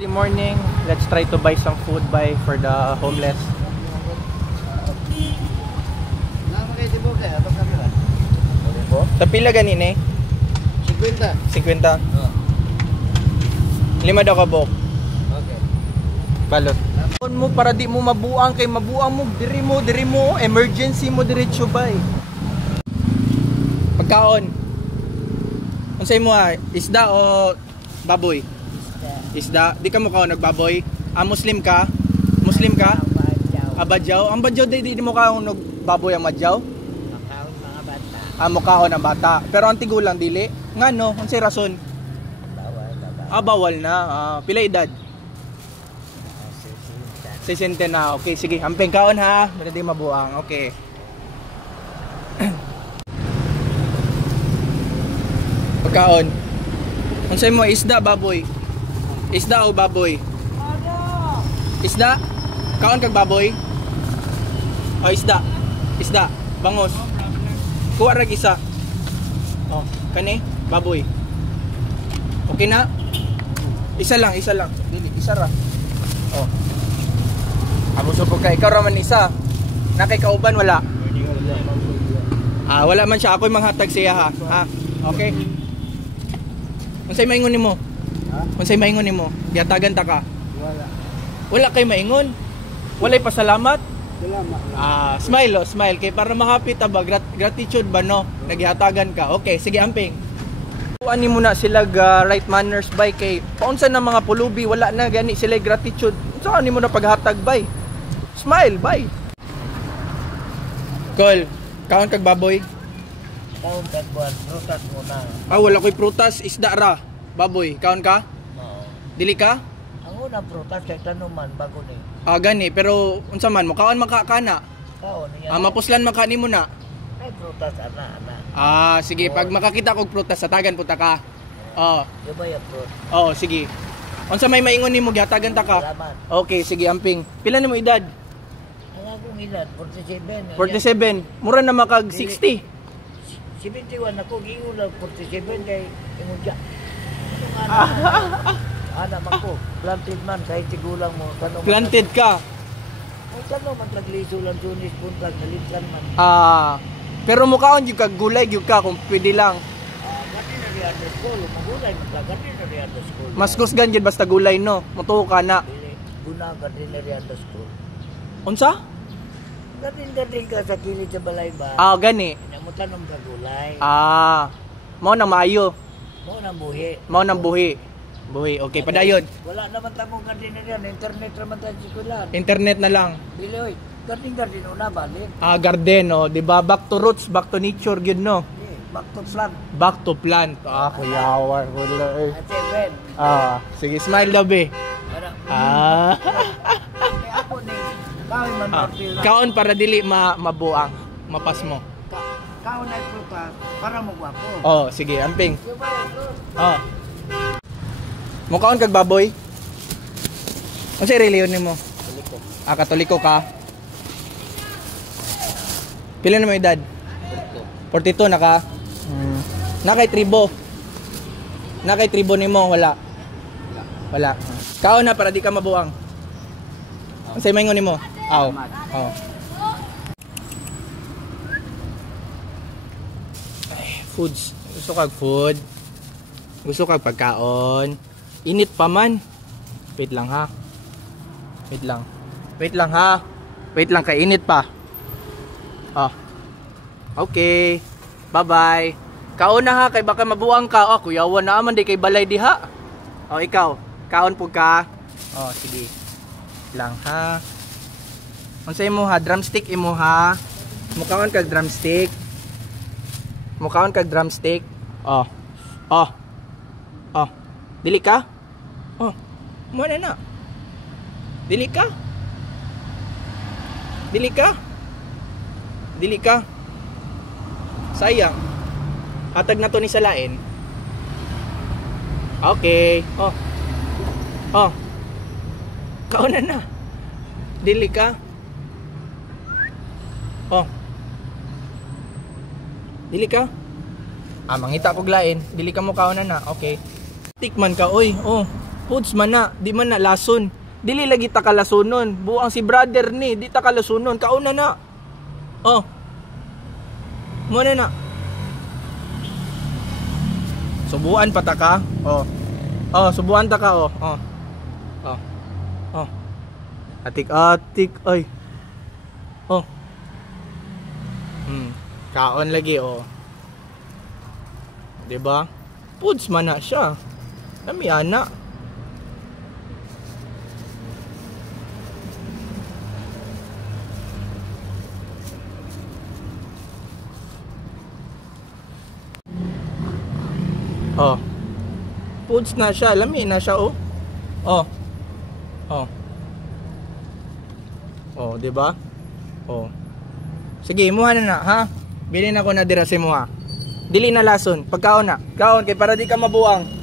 Good morning. Let's try to buy some food for the homeless. Tapila ganin eh? 50. 50. Lima daw ka bok. Okay. Balot. Mo para di mo mabuang kay mabuang mo diri mo emergency mo diretso bay. Pagkaon. Unsay mo isda o baboy? Isda. Di ka mo kaon nagbaboy? Muslim ka? Muslim ka? Badyaw. Ang badyaw di mo kaon nagbaboy ang badyaw? Makaon mga bata. Mo kaon ang bata. Pero ang tigulang dili. Ngano? Unsay rason? Bawal na. Pila edad? 60 na. Okay, sige. Amping kaon ha. Hindi mabuang. Okay. Pagkaon. Unsay mo isda baboy? Isda o baboy? Isda? Kaon kag baboy? O isda? Isda. Bangos. Kuha rag isa. Oh, kani baboy. Okay na? Isa lang. Dili, isa ra. Oh. Amo so kay ikaw ra man isa. Nakay kauban wala. Wala man siya, ako'y manghatag siya ha. Ha? Okay. Unsay maingon nimo? Ha? Unsay maingon nimo? Yatagan ta ka. Wala. Wala kay maingon. Walay pasalamat. Salamat. Smile smile kay para ma-happy ta ba gratitude ba no? Naghihatagan ka. Okay, sige amping. Ani mo na sila right manners bay kay paunsa na mga pulubi wala na gani sila gratitude. So ani mo na paghatag bay. Smile bay. Call. Kaon kag baboy? Kaon kag buwan, prutas mo na. Wala koy prutas, isda ra. Baboy, kaon ka? Oo. Dili ka? Ang unang prutas kay tanuman bago ni. Gani pero unsa man mo kaon makakana? Kaon niya. Mapuslan makani mo na. Ay prutas ana. Sige, pag makakita kog prutas satagan puta ka. Di ba yung prut? Sige. Unsa may maingon nimo gihatagan ta ka? Salamat. Okay, sige amping. Pila nimo edad? Ang akong ilan, 47. 47. Mura na makag 60. 71 ako, gingon lang 47 kay imudya. Anak ko, planted man, kahit tigulang mo. Planted ka. Ay, tanong man, tagliso lang, tunis, puntag, nalitlan man. Pero mukhaon yung kag gulay yung ka kung pwede lang. Gati na rin at school, magulay, gati na rin at school. Mas kusgan yun basta gulay no. Mutuo ka na. Guna, gati na rin at school. Unsa? Gati ka sa kilid sa balay ba? Gani. Namutanong ka gulay. Mao na maayo. Mo nang buhi. Mao nang buhi. Buhi, okay, padayon. Wala naman tamong gati na rin, internet naman tayo sikulan. Internet na lang. Bili, oy, gati una, balik. Garden, no? Diba? Back to roots, back to nature, yun, no? Back to plant. Back to plant. Kuyawar. Wala eh. Ate Ben. Sige, smile daw, be. Kaya ako ni, kawin man martil. Kaon para dili mabuang. Mapas mo. Kaon ay prutas para magwapo. Sige, amping. Mukhaon kag baboy? Unsay reliyon nimo? Katoliko ka? Pila na mo edad? 42 na ka? Nakay tribo? Nakay tribo nimo? Wala? Wala. Kaon na para di ka mabuang. Unsay maingon nimo? Foods. Gusto kag food? Gusto kag pagkaon? Init pa man. Wait lang ha. Wait lang ha. Wait lang kay init pa. Okay. Bye-bye. Kaon na ha kay baka mabuang ka. Kuyawan na aman di kay balay diha. Ikaw. Kaon pug ka. Sige. Lang ha. Unsay mo ha? Drumstick imo ha. Mukaon kag drumstick. Mukaon kag drumstick. Dili ka? Mo na. Dili ka? Dili ka? Sayang. Hatag na to ni salain. Okay. Kaunan na. Dili ka? Dili ka? Mangita ko glain. Dili ka mo kaunan na. Okay. Tikman ka, oy. Puts man na, di man na lason. Dili lagi ta kalasunon. Buang si brother ni, di ta kalasunon. Kauna na. Oh. Muna na. Subuan pa ta ka. Oh. Oh, subuan ta ka oh. Oh. Oh. Oh. Atik-atik ay. Oh. Kaon lagi oh. 'Di ba? Puts man na siya. Nami ana. Oh. Puts na siya, lami na siya oh. Oh. Oh. Oh, 'di ba? Oh. Sige, muha na ha. Bilhin ako na dira sa muha. Dili na lason, pagkaon na. Kaon kay para di ka mabuang.